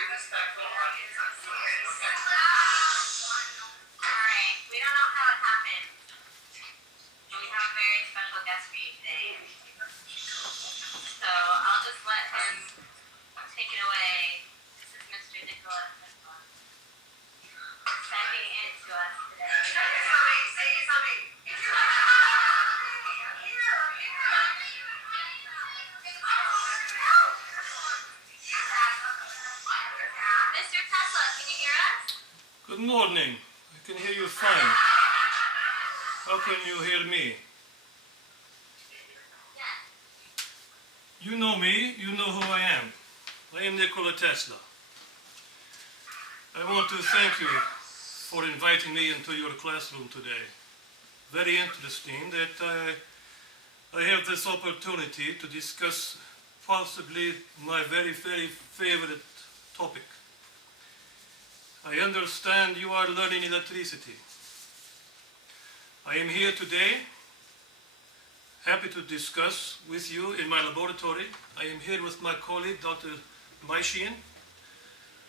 Alright, we don't know how it happened. And we have a very special guest for you today. So I'll just let him take it away. This is Mr. Nikola Tesla sending in to us today. Mr. Tesla, can you hear us? Good morning. I can hear you fine. How can you hear me? Yes. You know me, you know who I am. I am Nikola Tesla. I want to thank you for inviting me into your classroom today. Very interesting that I have this opportunity to discuss possibly my very, very favorite topic. I understand you are learning electricity. I am here today, happy to discuss with you in my laboratory. I am here with my colleague, Dr. Maishin.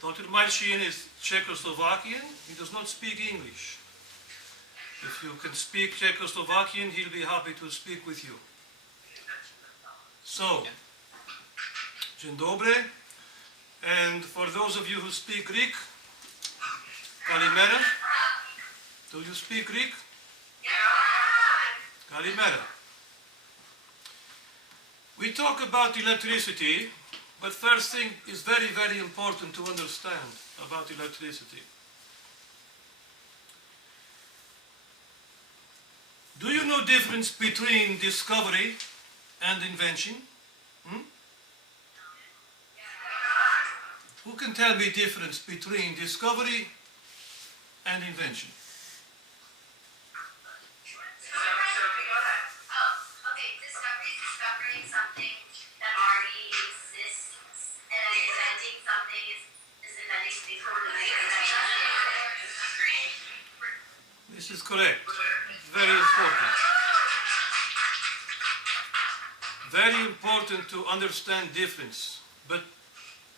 Dr. Maishin is Czechoslovakian. He does not speak English. If you can speak Czechoslovakian, he'll be happy to speak with you. So, dzień dobry. And for those of you who speak Greek, Kalimera. Do you speak Greek? Kalimera. We talk about electricity, but first thing is very, very important to understand about electricity. Do you know the difference between discovery and invention? Who can tell me the difference between discovery and invention? Discovering something that already exists, and inventing something is inventing something totally different. This is correct. Very important. Very important to understand difference. But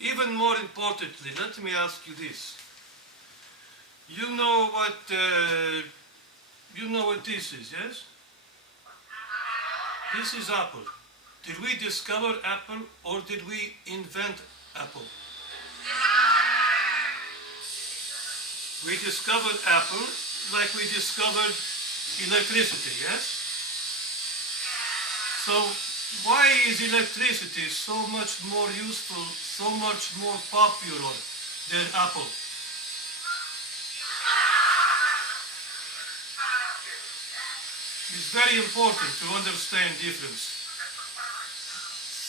even more importantly, let me ask you this. You know what this is, yes? This is apple. Did we discover apple or did we invent apple? We discovered apple like we discovered electricity, yes? So why is electricity so much more useful, so much more popular than apple? It's very important to understand difference.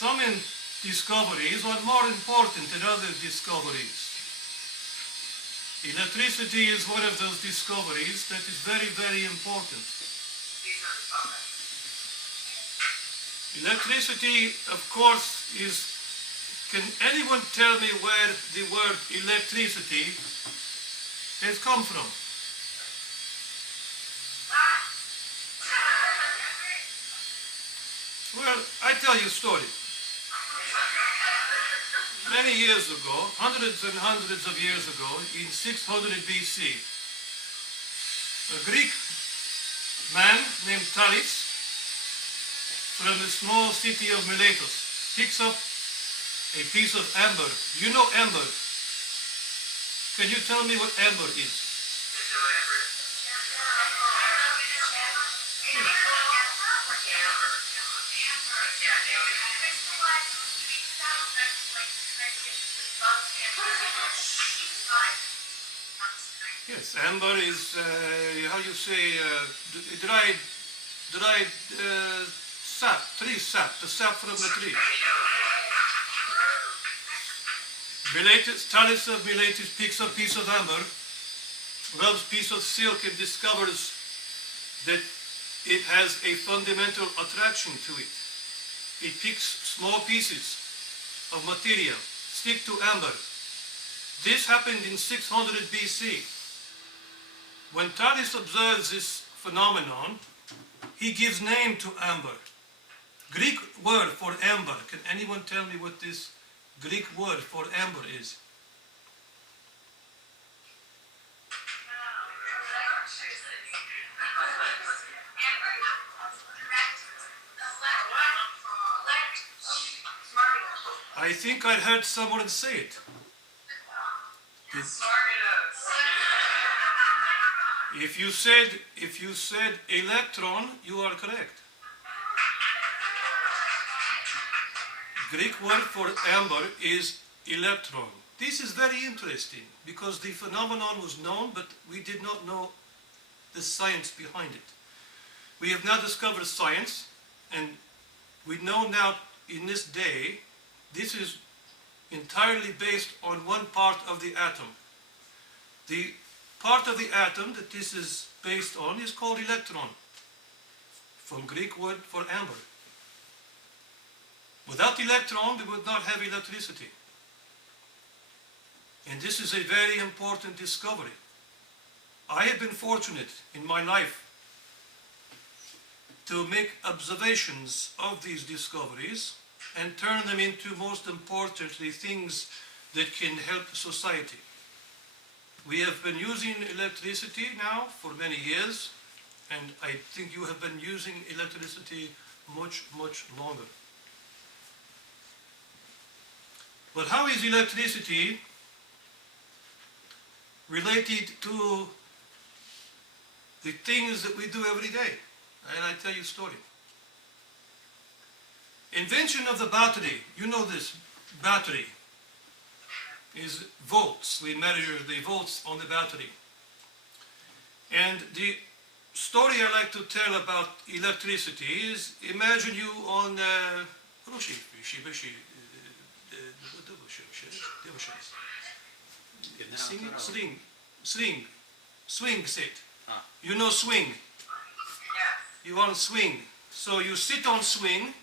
Some discoveries are more important than other discoveries. Electricity is one of those discoveries that is very, very important. Electricity, of course, is... Can anyone tell me where the word electricity has come from? Well, I tell you a story. Many years ago, hundreds and hundreds of years ago, in 600 BC, a Greek man named Thales from the small city of Miletus picks up a piece of amber. You know amber. Can you tell me what amber is? Yes, amber is, how you say, dried sap, tree sap, the sap from the tree. Thales of Miletus picks up a piece of amber, rubs a piece of silk and discovers that it has a fundamental attraction to it. It picks small pieces of material, stick to amber. This happened in 600 BC. When Thales observes this phenomenon, he gives name to amber. Greek word for amber. Can anyone tell me what this Greek word for amber is? I think I heard someone say it. If you said electron, you are correct. Greek word for amber is electron. This is very interesting because the phenomenon was known, but we did not know the science behind it. We have now discovered science, and we know now in this day, this is entirely based on one part of the atom. The part of the atom that this is based on is called electron, from Greek word for amber. Without electron, we would not have electricity. And this is a very important discovery. I have been fortunate in my life to make observations of these discoveries and turn them into, most importantly, things that can help society. We have been using electricity now for many years, and I think you have been using electricity much, much longer. But how is electricity related to the things that we do every day? And I tell you a story. Invention of the battery. You know this battery is volts. We measure the volts on the battery. And the story I like to tell about electricity is, imagine you on swing set. You know swing. You want to swing. So you sit on swing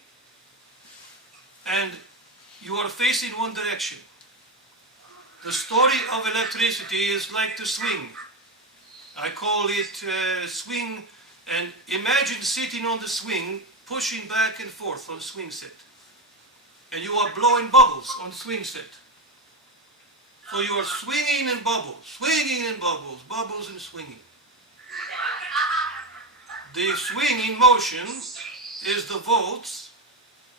and you are facing one direction. The story of electricity is like the swing. I call it swing, and imagine sitting on the swing, pushing back and forth on the swing set. And you are blowing bubbles on the swing set. So you are swinging and bubbles, bubbles and swinging. The swinging motion is the volts,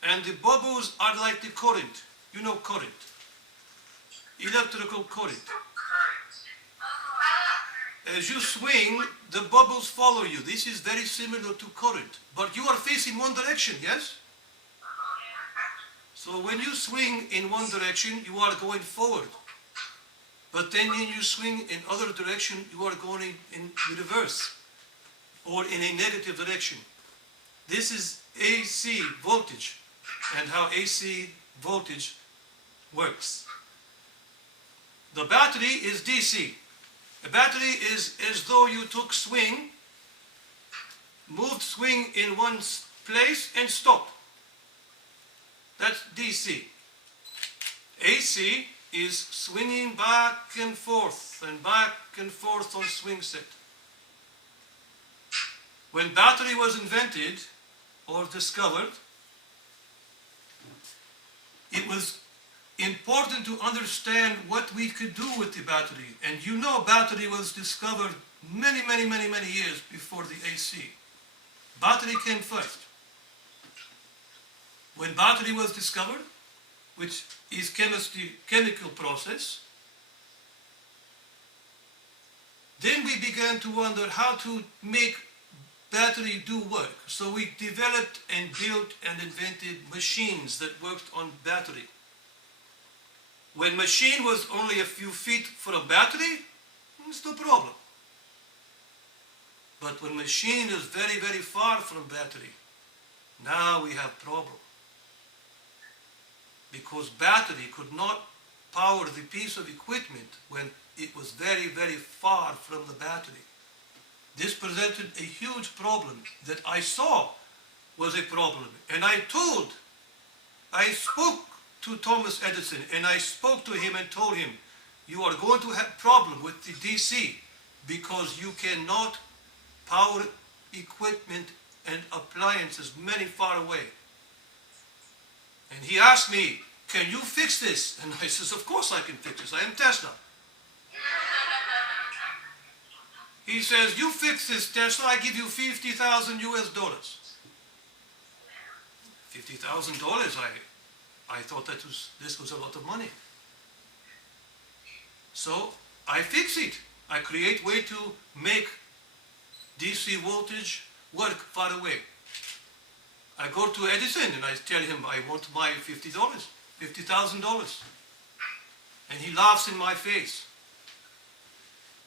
and the bubbles are like the current. You know current. Electrical current. As you swing, the bubbles follow you. This is very similar to current. But you are facing one direction, yes? So when you swing in one direction, you are going forward. But then when you swing in other direction, you are going in reverse or in a negative direction. This is AC voltage and how AC voltage works. The battery is DC. A battery is as though you took swing, moved swing in one place and stopped. That's DC. AC is swinging back and forth on swing set. When battery was invented or discovered, it was important to understand what we could do with the battery. And you know battery was discovered many years before the AC. Battery came first. When battery was discovered, which is chemical process, then we began to wonder how to make battery do work. So we developed and built and invented machines that worked on battery. When machine was only a few feet from a battery, it's no problem. But when machine is very far from battery, now we have problem. Because battery could not power the piece of equipment when it was very far from the battery. This presented a huge problem that I saw was a problem. And I spoke to Thomas Edison, and I spoke to him and told him, you are going to have problem with the DC because you cannot power equipment and appliances many far away. And he asked me, can you fix this? And I says, of course I can fix this. I am Tesla. He says, you fix this, Tesla, I give you $50,000 US. $50,000, I thought this was a lot of money. So I fix it. I create way to make DC voltage work far away. I go to Edison and I tell him I want my $50, $50,000. And he laughs in my face.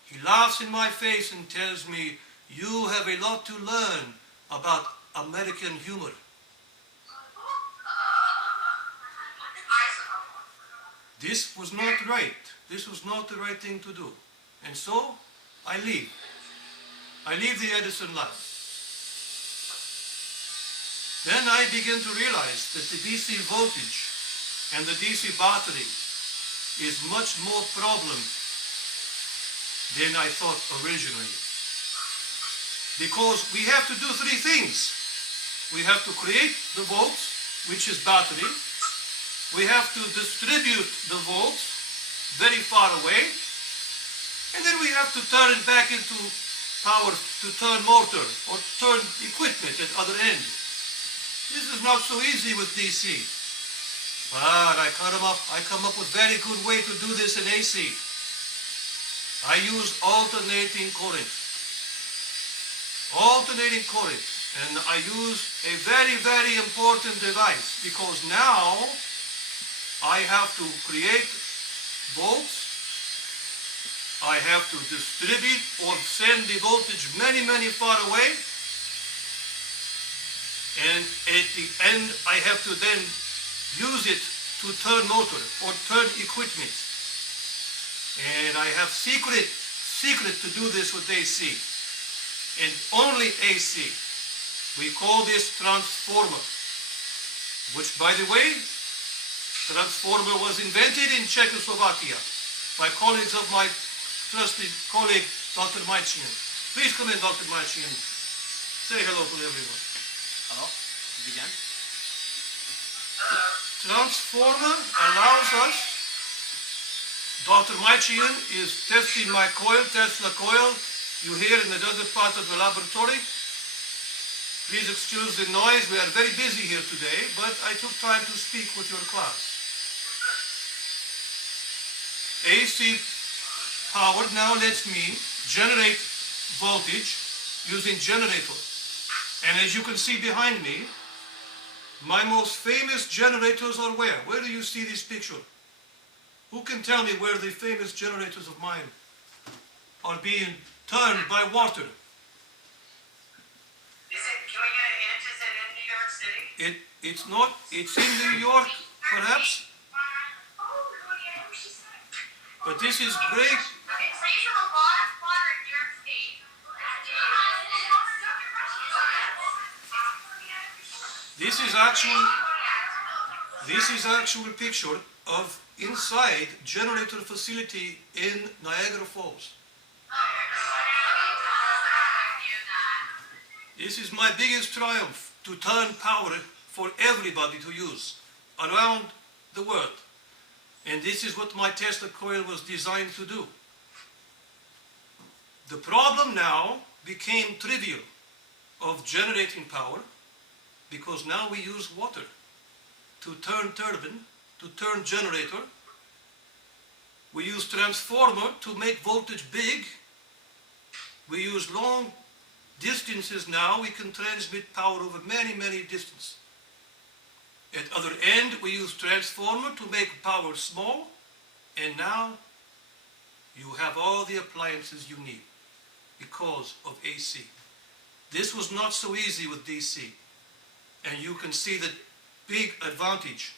He laughs in my face and tells me, you have a lot to learn about American humor. This was not right. This was not the right thing to do. And so I leave. I leave the Edison lab. Then I begin to realize that the DC voltage and the DC battery is much more problem than I thought originally. Because we have to do three things. We have to create the volts, which is battery. We have to distribute the volts very far away. And then we have to turn it back into power to turn motor or turn equipment at other end. This is not so easy with DC. But I come up with very good way to do this in AC. I use alternating current. Alternating current. And I use a very, very important device because now I have to create volts. I have to distribute or send the voltage many, many far away. And at the end, I have to then use it to turn motor or turn equipment. And I have secret to do this with AC. And only AC. We call this transformer. Which, by the way, transformer was invented in Czechoslovakia by colleagues of my trusted colleague, Dr. Majchin. Please come in, Dr. Majchin. Say hello to everyone. Hello, begin. Transformer allows us, Dr. Majchin is testing my coil, Tesla coil, you hear in the other part of the laboratory. Please excuse the noise, we are very busy here today, but I took time to speak with your class. AC power now lets me generate voltage using generator. And as you can see behind me, my most famous generators are where? Where do you see this picture? Who can tell me where the famous generators of mine are being turned by water? Can we get a hint? Is it in New York City? It's not, it's in New York, perhaps, but this is great. Okay, so you have a lot of water in New York State. This is actual picture of inside generator facility in Niagara Falls. This is my biggest triumph, to turn power for everybody to use around the world. And this is what my Tesla coil was designed to do. The problem now became trivial of generating power because now we use water to turn turbine, to turn generator. We use transformer to make voltage big. We use long distances now. We can transmit power over many, many distances. At other end, we use transformer to make power small, and now you have all the appliances you need because of AC. This was not so easy with DC, and you can see the big advantage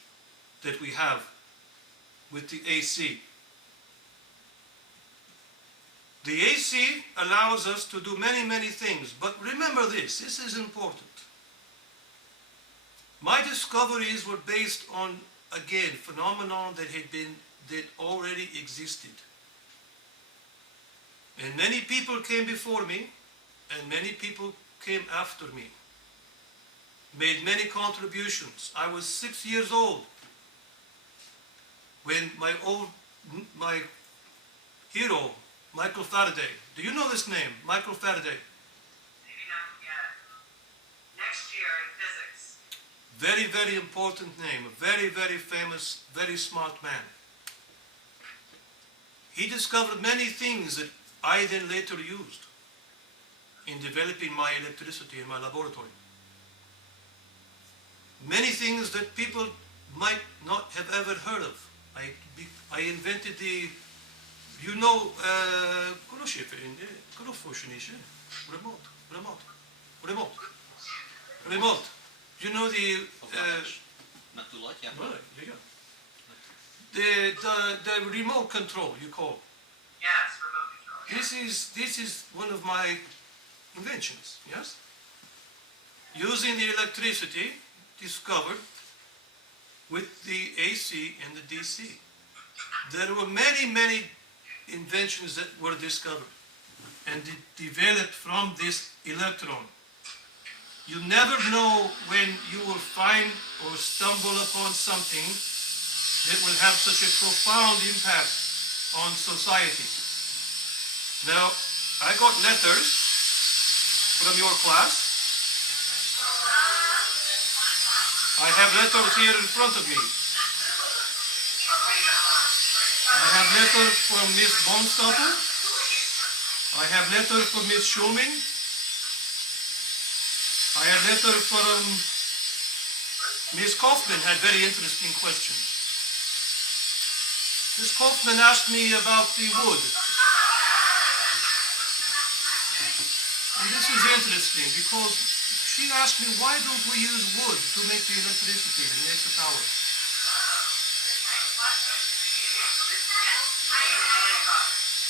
that we have with the AC. The AC allows us to do many, many things, but remember this is important. My discoveries were based on, again, phenomenon that already existed. And many people came before me, and many people came after me, made many contributions. I was 6 years old when my hero, Michael Faraday. Do you know this name, Michael Faraday? Maybe not yet. Next year in physics. Very, very important name, a very, very famous, very smart man. He discovered many things that I then later used in developing my electricity in my laboratory. Many things that people might not have ever heard of. I invented the, you know, remote. You know the, Met de light, ja. right, yeah. The remote control, you call. Yes, remote control. This is one of my inventions, yes? Using the electricity discovered with the AC and the DC. There were many, many inventions that were discovered and developed from this electron. You never know when you will find or stumble upon something that will have such a profound impact on society. Now, I got letters from your class. I have letters here in front of me. I have letters from Miss Bonstapper. I have letters from Miss Schulman. I have letters from Miss Kaufman, had very interesting questions. Miss Kaufman asked me about the wood. And this is interesting because she asked me, why don't we use wood to make the electricity and make the power?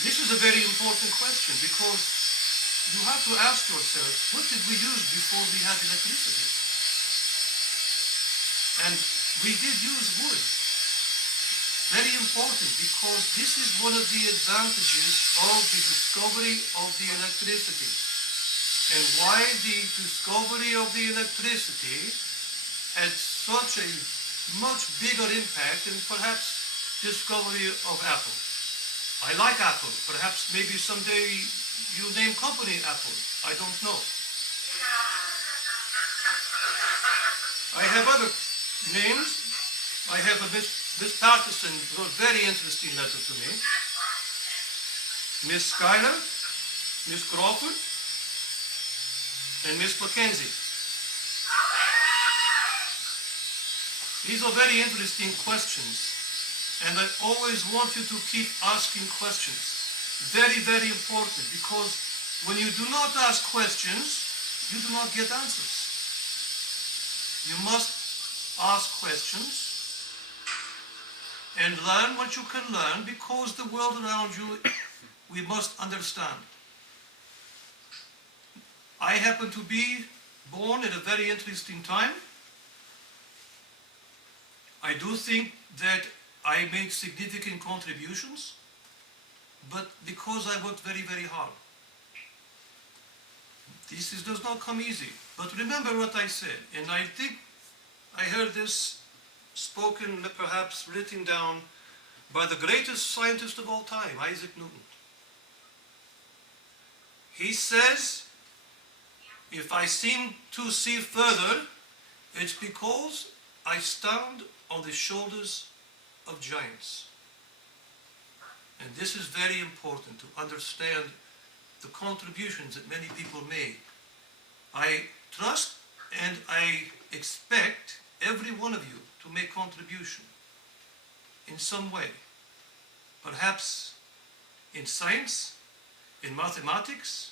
This is a very important question because you have to ask yourself, what did we use before we had electricity? And we did use wood. Very important because this is one of the advantages of the discovery of the electricity. And why the discovery of the electricity had such a much bigger impact than perhaps discovery of Apple. I like Apple. Perhaps maybe someday you name company Apple. I don't know. I have other names. I have a Miss Patterson wrote a very interesting letter to me. Miss Schuyler, Miss Crawford, and Miss Mackenzie. These are very interesting questions. And I always want you to keep asking questions. Very, very important, because when you do not ask questions, you do not get answers. You must ask questions and learn what you can learn, because the world around you, we must understand. I happen to be born at a very interesting time. I do think that I made significant contributions, but because I worked very, very hard. This does not come easy. But remember what I said, and I think I heard this spoken, perhaps written down, by the greatest scientist of all time, Isaac Newton. He says, if I seem to see further, it's because I stand on the shoulders of giants. And this is very important to understand the contributions that many people made. I trust and I expect every one of you to make contribution in some way. Perhaps in science, in mathematics,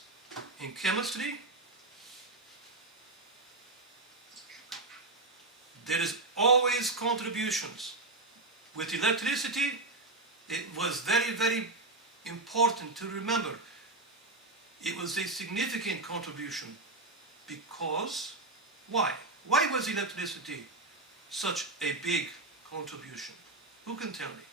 in chemistry. There is always contributions. With electricity, it was very, very important to remember. It was a significant contribution because, why? Why was electricity such a big contribution? Who can tell me?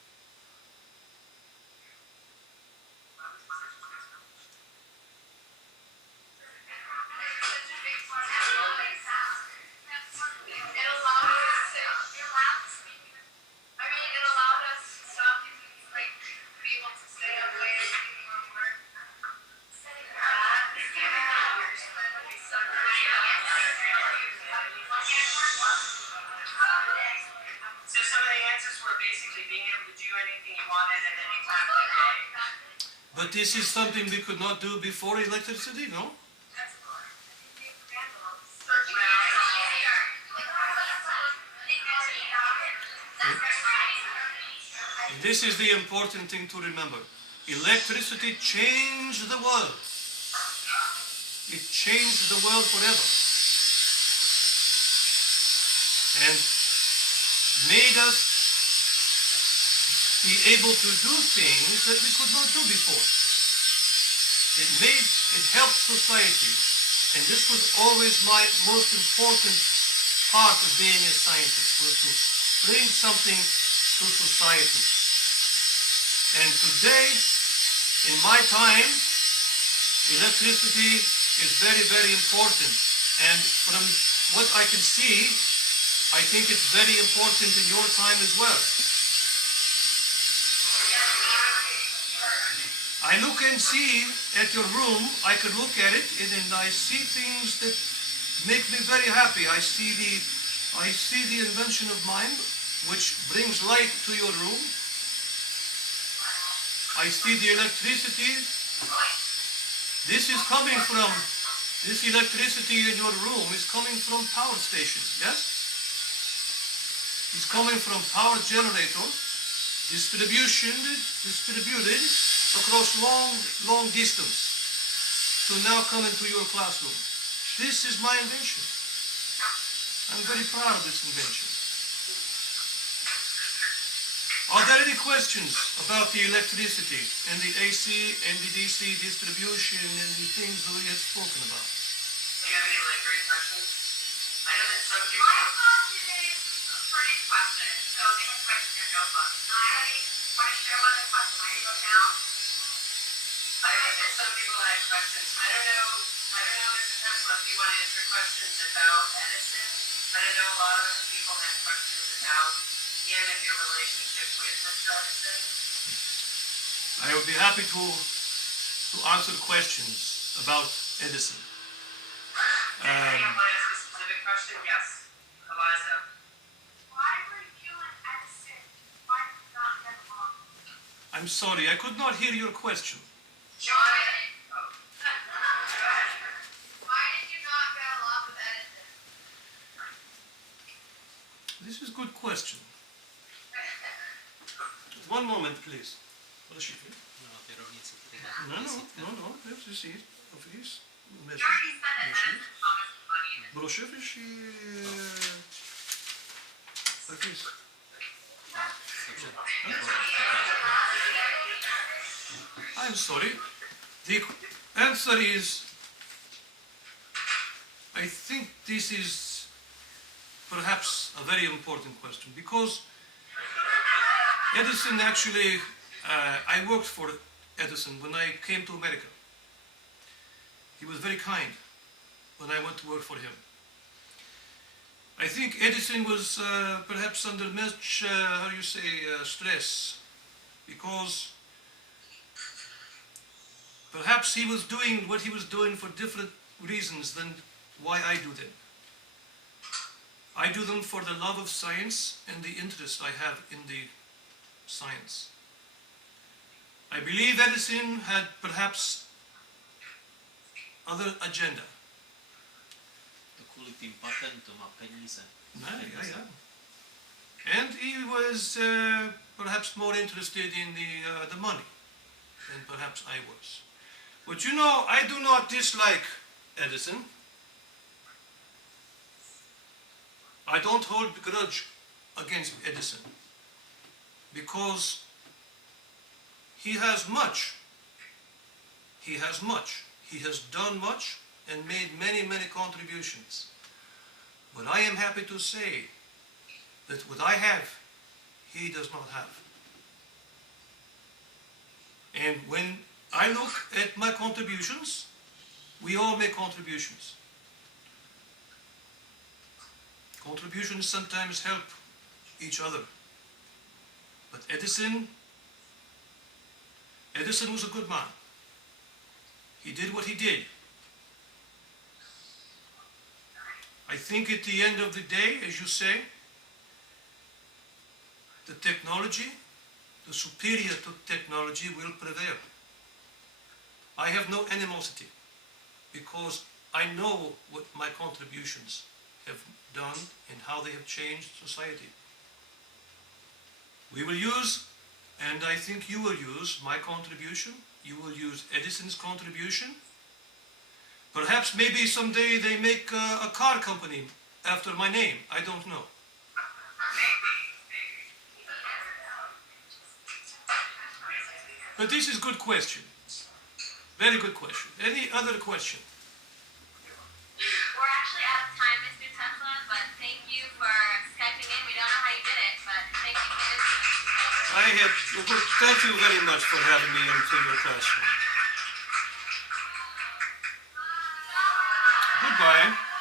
were basically being able to do anything you wanted at any time of the day. But this is something we could not do before electricity, no? This is the important thing to remember. Electricity changed the world. It changed the world forever. And made us be able to do things that we could not do before. It helped society. And this was always my most important part of being a scientist, was to bring something to society. And today, in my time, electricity is very, very important. And from what I can see, I think it's very important in your time as well. I look and see at your room, I can look at it and I see things that make me very happy. I see the invention of mine, which brings light to your room. I see the electricity. This electricity in your room is coming from power stations, yes? It's coming from power generator, distributed across long distance to now come into your classroom. This is my invention. I'm very proud of this invention. Are there any questions about the electricity and the AC and the DC distribution and the things that we have spoken about? Do you have any lingering questions? I know that some people... My thought today is a pretty question, so they can question your notebook. I want to share one of the questions. Why you go down? I think that some people have questions. I don't know, Mr. Tesla, if you want to answer questions about Edison, but I know a lot of people have questions about him and your relationship with Mr. Edison. I would be happy to answer questions about Edison. Anybody want to ask a specific question? Yes. Eliza. Why were you and Edison, why did you not get along? I'm sorry, I could not hear your question. John. Why did you not get along with Edison? This is a good question. One moment, please. Подождите. No, let's just see. Please. You already said that Edison promised money. Broševiš i... Please. I'm sorry. The answer is, I think this is perhaps a very important question, because Edison actually, I worked for Edison when I came to America. He was very kind when I went to work for him. I think Edison was perhaps under much, stress, because perhaps he was doing what he was doing for different reasons than why I do them. I do them for the love of science and the interest I have in the science. I believe Edison had perhaps other agenda. Kvůli tým patentům a peníze. Yeah. And he was perhaps more interested in the money than perhaps I was. But you know, I do not dislike Edison. I don't hold a grudge against Edison, because he has much. He has much. He has done much and made many, many contributions. But I am happy to say that what I have, he does not have. And when I look at my contributions, we all make contributions. Contributions sometimes help each other. But Edison was a good man. He did what he did. I think at the end of the day, as you say, the technology, the superior technology will prevail. I have no animosity because I know what my contributions have done and how they have changed society. We will use, and I think you will use, my contribution. You will use Edison's contribution. Perhaps maybe someday they make a car company after my name. I don't know. But this is a good question. Very good question. Any other question? We're actually out of time, Mr. Tesla, but thank you for Skyping in. We don't know how you did it, but thank you for this. Thank you very much for having me into your classroom. Goodbye.